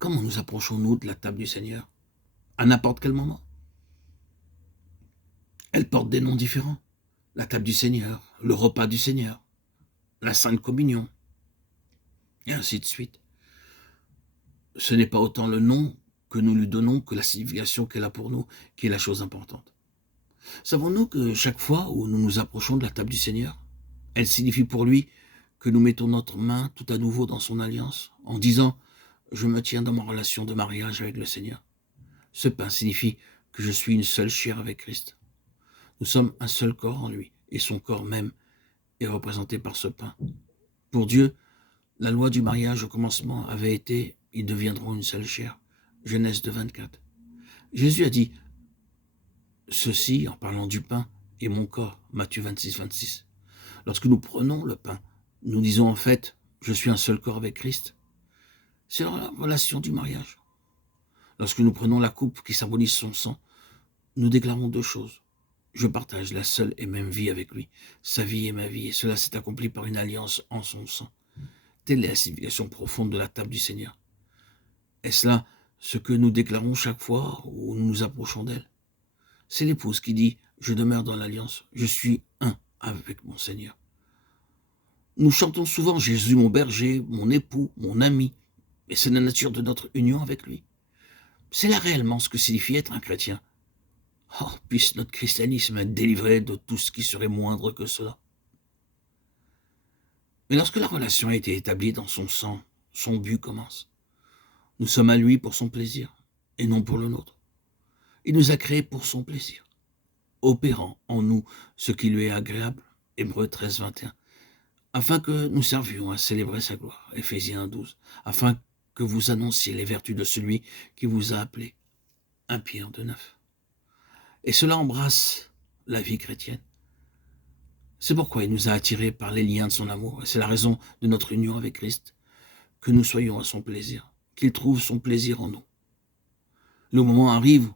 Comment nous approchons-nous de la table du Seigneur? À n'importe quel moment. Elle porte des noms différents. La table du Seigneur, le repas du Seigneur, la Sainte Communion, et ainsi de suite. Ce n'est pas autant le nom que nous lui donnons que la signification qu'elle a pour nous, qui est la chose importante. Savons-nous que chaque fois où nous nous approchons de la table du Seigneur, elle signifie pour lui que nous mettons notre main tout à nouveau dans son alliance, en disant « Je me tiens dans ma relation de mariage avec le Seigneur ». Ce pain signifie que je suis une seule chair avec Christ. Nous sommes un seul corps en lui, et son corps même est représenté par ce pain. Pour Dieu, la loi du mariage au commencement avait été « Ils deviendront une seule chair ». Genèse 2,24. Jésus a dit ceci en parlant du pain et mon corps, Matthieu 26,26. Lorsque nous prenons le pain, nous disons en fait « Je suis un seul corps avec Christ ». C'est la relation du mariage. Lorsque nous prenons la coupe qui symbolise son sang, nous déclarons deux choses. Je partage la seule et même vie avec lui. Sa vie est ma vie, et cela s'est accompli par une alliance en son sang. Telle est la signification profonde de la table du Seigneur. Est-ce là ce que nous déclarons chaque fois où nous nous approchons d'elle? C'est l'épouse qui dit « Je demeure dans l'alliance, je suis un avec mon Seigneur ». Nous chantons souvent « Jésus mon berger, mon époux, mon ami », et c'est la nature de notre union avec lui. C'est là réellement ce que signifie être un chrétien. Oh, puisse notre christianisme être délivré de tout ce qui serait moindre que cela. Mais lorsque la relation a été établie dans son sang, son but commence. Nous sommes à lui pour son plaisir, et non pour le nôtre. Il nous a créés pour son plaisir, opérant en nous ce qui lui est agréable, Hébreux 13, 21, afin que nous servions à célébrer sa gloire, Éphésiens 12, afin que vous annonciez les vertus de celui qui vous a appelé, 1 Pierre 2, 9. Et cela embrasse la vie chrétienne. C'est pourquoi il nous a attirés par les liens de son amour, et c'est la raison de notre union avec Christ, que nous soyons à son plaisir, qu'il trouve son plaisir en nous. Le moment arrive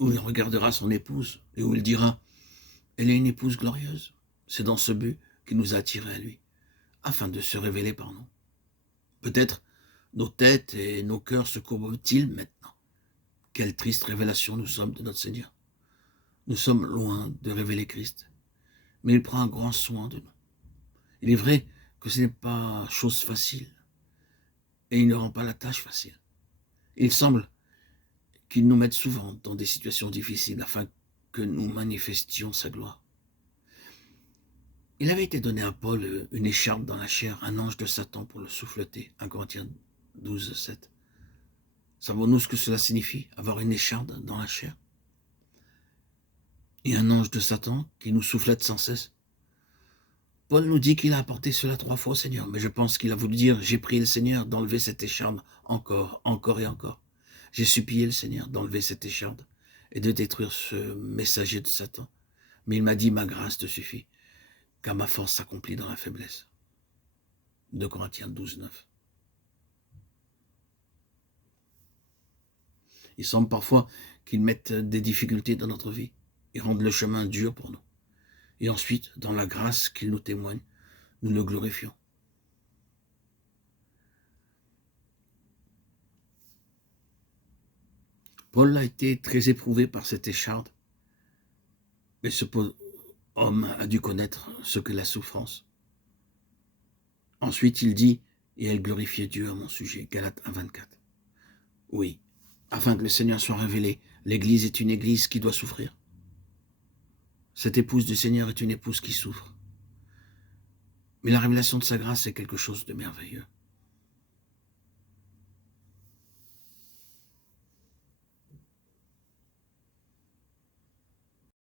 où il regardera son épouse et où il dira « Elle est une épouse glorieuse ». C'est dans ce but qu'il nous a attirés à lui, afin de se révéler par nous. Peut-être nos têtes et nos cœurs se courbent-ils maintenant. Quelle triste révélation nous sommes de notre Seigneur. Nous sommes loin de révéler Christ, mais il prend un grand soin de nous. Il est vrai que ce n'est pas chose facile, et il ne rend pas la tâche facile. Il semble qu'il nous mette souvent dans des situations difficiles afin que nous manifestions sa gloire. Il avait été donné à Paul une écharpe dans la chair, un ange de Satan pour le souffleter, 1 Corinthiens 12, 7. Savons-nous ce que cela signifie, avoir une écharpe dans la chair? Et un ange de Satan qui nous soufflette sans cesse. Paul nous dit qu'il a apporté cela 3 fois au Seigneur, mais je pense qu'il a voulu dire « J'ai prié le Seigneur d'enlever cette écharpe encore, encore et encore. J'ai supplié le Seigneur d'enlever cette écharpe et de détruire ce messager de Satan. Mais il m'a dit « Ma grâce te suffit, car ma force s'accomplit dans la faiblesse. » 2 Corinthiens 12, 9. Il semble parfois qu'ils mettent des difficultés dans notre vie et rendent le chemin dur pour nous. Et ensuite, dans la grâce qu'il nous témoigne, nous le glorifions. Paul a été très éprouvé par cette écharpe, mais ce pauvre homme a dû connaître ce qu'est la souffrance. Ensuite, il dit « Et elle glorifiait Dieu à mon sujet » Galates 1, 24. Oui, afin que le Seigneur soit révélé, l'Église est une Église qui doit souffrir. Cette épouse du Seigneur est une épouse qui souffre. Mais la révélation de sa grâce est quelque chose de merveilleux.